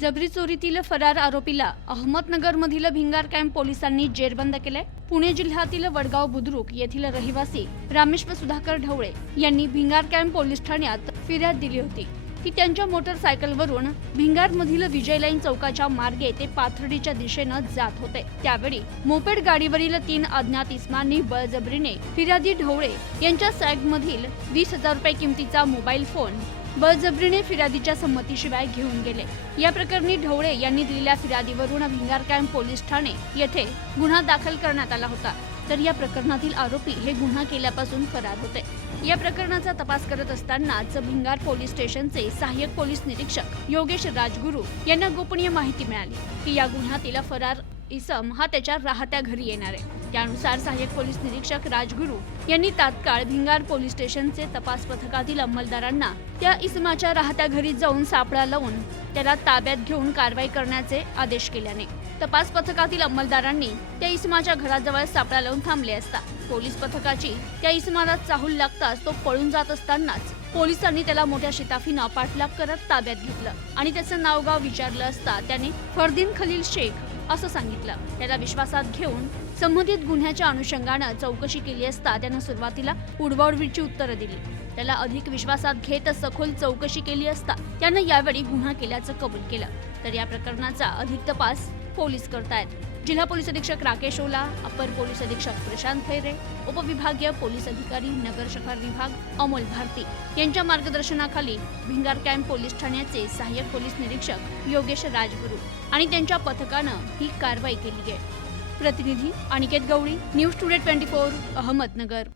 जबरी चोरीतील फरार आरोपीला अहमदनगरमधील भिंगार कॅम्प पोलिसांनी जेरबंद केलंय. पुणे जिल्ह्यातील वडगाव बुद्रुक येथील रहिवासी रामेश्वर सुधाकर ढवळे यांनी भिंगार कॅम्प पोलीस ठाण्यात फिर्याद दिली होती. की त्यांच्या मोटरसायकलवरून भिंगारमधील विजय लाईन चौकाच्या मार्गे ते पाथर्डीच्या दिशेनं जात होते. त्यावेळी मोपेड गाडीवरील तीन अज्ञात इस्मांनी बळजबरीने फिर्यादी ढवळे यांच्या सॅगमधील वीस हजार रुपये किमतीचा मोबाईल फोन बळजबरीने फिर्यादीच्या संमतीशिवाय घेऊन गेले. या प्रकरणी ढवळे यांनी दिलेल्या फिर्यादीवरून भिंगार कॅम्प पोलीस ठाणे येथे गुन्हा दाखल करण्यात आला होता. तर या प्रकरणातील आरोपी हे गुन्हा केल्यापासून फरार होते. या प्रकरणाचा तपास करत असतानाच भिंगार पोलीस स्टेशनचे सहाय्यक पोलीस निरीक्षक योगेश राजगुरू यांना गोपनीय माहिती मिळाली की या गुन्ह्यातील फरार इसम हा त्याच्या राहत्या घरी येणार आहे. त्यानुसार सहाय्यक पोलीस निरीक्षक राजगुरू यांनी तात्काळ भिंगार पोलीस स्टेशनचे तपास पथकातील अंमलदारांना त्या इसमाच्या राहत्या घरी जाऊन सापळा लावून त्याला ताब्यात घेऊन कारवाई करण्याचे आदेश केल्याने. तपास पथकातील अंमलदारांनी त्या इसमाच्या घराजवळ सापळा लावून थांबले असता. पोलीस पथकाची त्या इसमाला चाहूल लागताच तो पळून जात असतानाच पोलिसांनी त्याला मोठ्या शिताफीनं पाठलाग करत ताब्यात घेतलं आणि त्याचं नावगाव विचारलं असता त्याने फरदीन खलील शेख असं सांगितलं. त्याला विश्वासात घेऊन संबंधित गुन्ह्याच्या अनुषंगानं चौकशी केली असता त्यानं सुरुवातीला उडवाउडवीची उत्तरं दिली. त्याला अधिक विश्वासात घेत सखोल चौकशी केली असता त्यानं यावेळी गुन्हा केल्याचं कबूल केलं. तर या प्रकरणाचा अधिक तपास पोलीस करतायत. जिल्हा पोलीस अधीक्षक राकेश ओला अपर पोलीस अधीक्षक प्रशांत खैरे उपविभागीय पोलीस अधिकारी नगर शहर विभाग अमोल भारती. यांच्या मार्गदर्शनाखाली भिंगार कॅम्प पोलीस ठाण्याचे सहाय्यक पोलीस निरीक्षक योगेश राजगुरू आणि त्यांच्या पथकानं ही कारवाई केली आहे. प्रतिनिधी Aniket Gawali news today twenty four Ahmednagar.